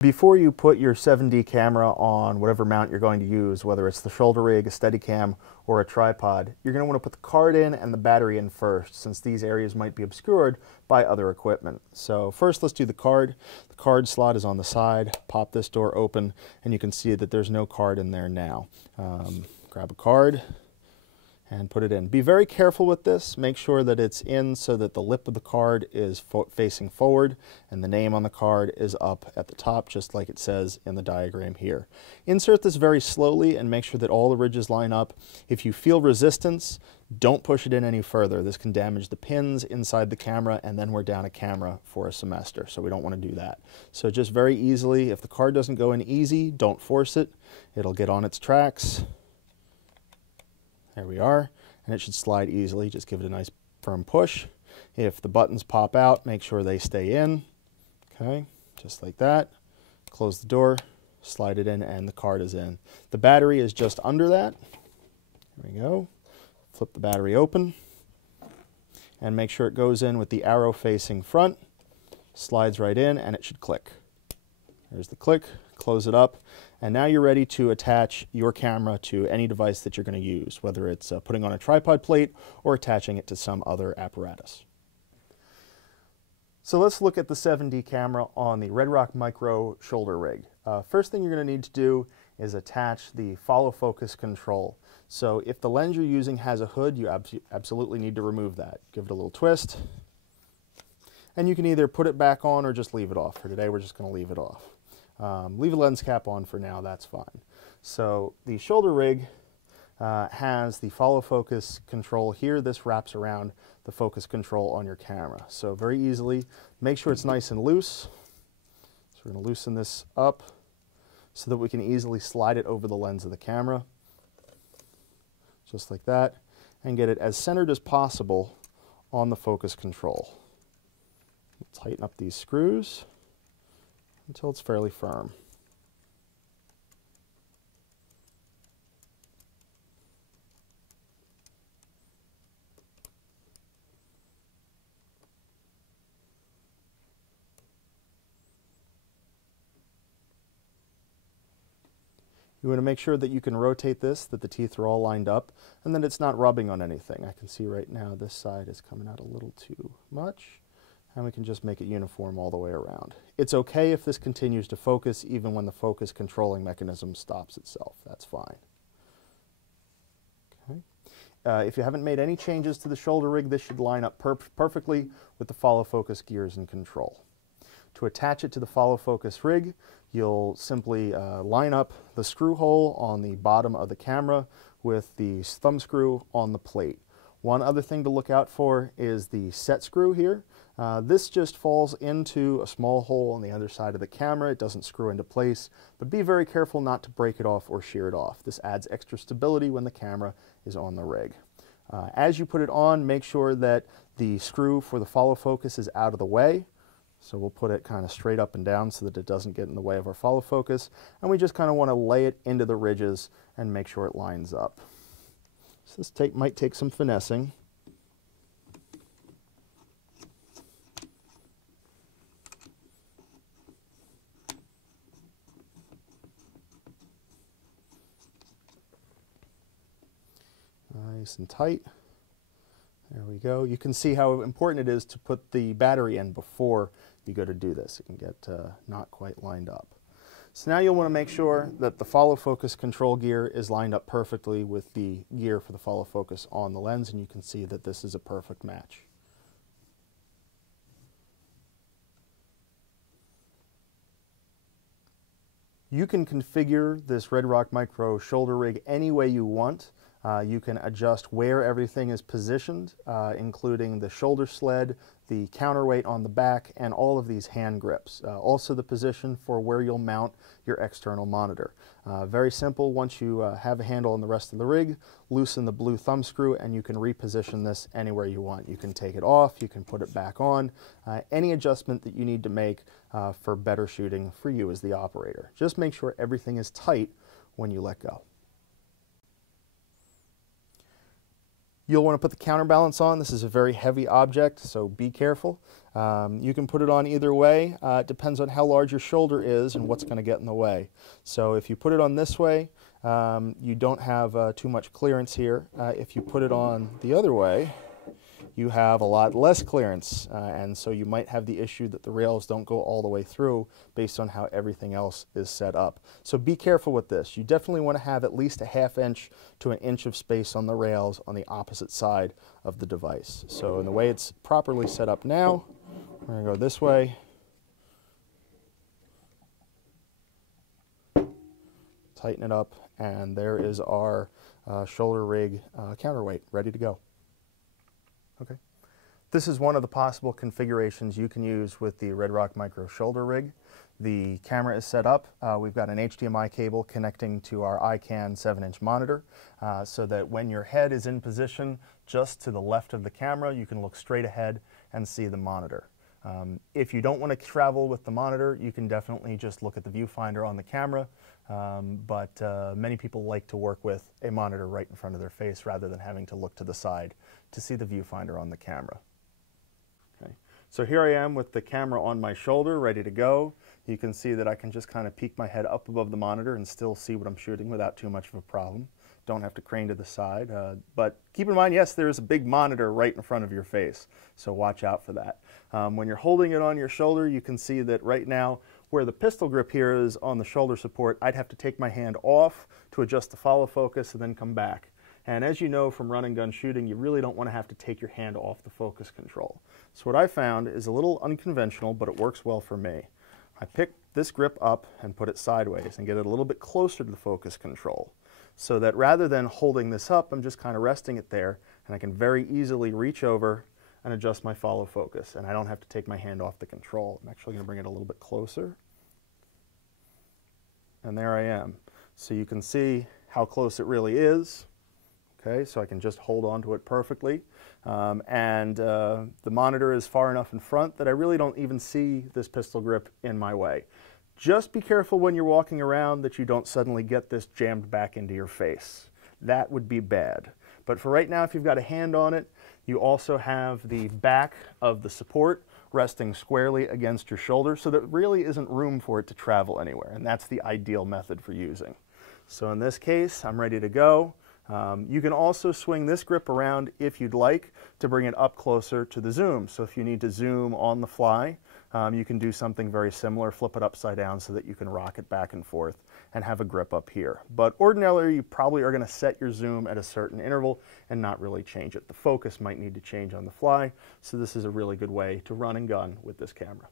Before you put your 7D camera on whatever mount you're going to use, whether it's the shoulder rig, a Steadicam, or a tripod, you're going to want to put the card in and the battery in first, since these areas might be obscured by other equipment. So first, let's do the card. The card slot is on the side. Pop this door open, and you can see that there's no card in there now. Grab a card and put it in. Be very careful with this. Make sure that it's in so that the lip of the card is facing forward and the name on the card is up at the top, just like it says in the diagram here. Insert this very slowly and make sure that all the ridges line up. If you feel resistance, don't push it in any further. This can damage the pins inside the camera, and then we're down a camera for a semester, so we don't want to do that. So just very easily, if the card doesn't go in easy, don't force it. It'll get on its tracks. There we are, and it should slide easily. Just give it a nice firm push. If the buttons pop out, make sure they stay in. Okay, just like that. Close the door, slide it in, and the card is in. The battery is just under that. There we go. Flip the battery open, and make sure it goes in with the arrow facing front. Slides right in, and it should click. There's the click. Close it up, and now you're ready to attach your camera to any device that you're going to use, whether it's putting on a tripod plate or attaching it to some other apparatus. So let's look at the 7D camera on the Redrock Micro shoulder rig. First thing you're going to need to do is attach the follow focus control. So if the lens you're using has a hood, you absolutely need to remove that. Give it a little twist, and you can either put it back on or just leave it off. For today, we're just going to leave it off. Leave a lens cap on for now, that's fine. So the shoulder rig has the follow focus control here. This wraps around the focus control on your camera. So very easily, make sure it's nice and loose. So we're going to loosen this up so that we can easily slide it over the lens of the camera. Just like that. And get it as centered as possible on the focus control. Tighten up these screws until it's fairly firm. You want to make sure that you can rotate this, that the teeth are all lined up, and that it's not rubbing on anything. I can see right now this side is coming out a little too much, and we can just make it uniform all the way around. It's okay if this continues to focus even when the focus controlling mechanism stops itself. That's fine. Okay. If you haven't made any changes to the shoulder rig, this should line up perfectly with the follow focus gears and control. To attach it to the follow focus rig, you'll simply line up the screw hole on the bottom of the camera with the thumb screw on the plate. One other thing to look out for is the set screw here. This just falls into a small hole on the other side of the camera. It doesn't screw into place, but be very careful not to break it off or shear it off. This adds extra stability when the camera is on the rig. As you put it on, make sure that the screw for the follow focus is out of the way. So we'll put it kind of straight up and down so that it doesn't get in the way of our follow focus. And we just kind of want to lay it into the ridges and make sure it lines up. So this might take some finessing. Nice and tight. There we go. You can see how important it is to put the battery in before you go to do this. It can get not quite lined up. So now you'll want to make sure that the follow focus control gear is lined up perfectly with the gear for the follow focus on the lens, and you can see that this is a perfect match. You can configure this Redrock Micro shoulder rig any way you want. You can adjust where everything is positioned, including the shoulder sled, the counterweight on the back, and all of these hand grips. Also the position for where you'll mount your external monitor. Very simple. Once you have a handle on the rest of the rig, loosen the blue thumb screw and you can reposition this anywhere you want. You can take it off, you can put it back on, any adjustment that you need to make for better shooting for you as the operator. Just make sure everything is tight when you let go. You'll want to put the counterbalance on. This is a very heavy object, so be careful. You can put it on either way. It depends on how large your shoulder is and what's going to get in the way. So if you put it on this way, you don't have too much clearance here. If you put it on the other way, you have a lot less clearance, and so you might have the issue that the rails don't go all the way through based on how everything else is set up. So be careful with this. You definitely want to have at least a ½ inch to an inch of space on the rails on the opposite side of the device. So in the way it's properly set up now, we're going to go this way, tighten it up, and there is our shoulder rig counterweight ready to go. Okay. This is one of the possible configurations you can use with the Redrock Micro shoulder rig. The camera is set up. We've got an HDMI cable connecting to our iCan 7-inch monitor so that when your head is in position just to the left of the camera, you can look straight ahead and see the monitor. If you don't want to travel with the monitor, you can definitely just look at the viewfinder on the camera, but many people like to work with a monitor right in front of their face rather than having to look to the side to see the viewfinder on the camera. Okay. So here I am with the camera on my shoulder, ready to go. You can see that I can just kind of peek my head up above the monitor and still see what I'm shooting without too much of a problem. Don't have to crane to the side, but keep in mind, yes, there's a big monitor right in front of your face, so watch out for that. When you're holding it on your shoulder, you can see that right now, where the pistol grip here is on the shoulder support, I'd have to take my hand off to adjust the follow focus and then come back. And as you know from run and gun shooting, you really don't want to have to take your hand off the focus control. So what I found is a little unconventional, but it works well for me. I pick this grip up and put it sideways and get it a little bit closer to the focus control, so that rather than holding this up, I'm just kind of resting it there, and I can very easily reach over and adjust my follow focus, and I don't have to take my hand off the control. I'm actually going to bring it a little bit closer, and there I am. So you can see how close it really is. Okay, so I can just hold on to it perfectly, the monitor is far enough in front that I really don't even see this pistol grip in my way. Just be careful when you're walking around that you don't suddenly get this jammed back into your face. That would be bad. But for right now, if you've got a hand on it, you also have the back of the support resting squarely against your shoulder, so there really isn't room for it to travel anywhere, and that's the ideal method for using. So in this case, I'm ready to go. You can also swing this grip around if you'd like to bring it up closer to the zoom. So if you need to zoom on the fly, you can do something very similar, flip it upside down so that you can rock it back and forth and have a grip up here. But ordinarily, you probably are going to set your zoom at a certain interval and not really change it. The focus might need to change on the fly, so this is a really good way to run and gun with this camera.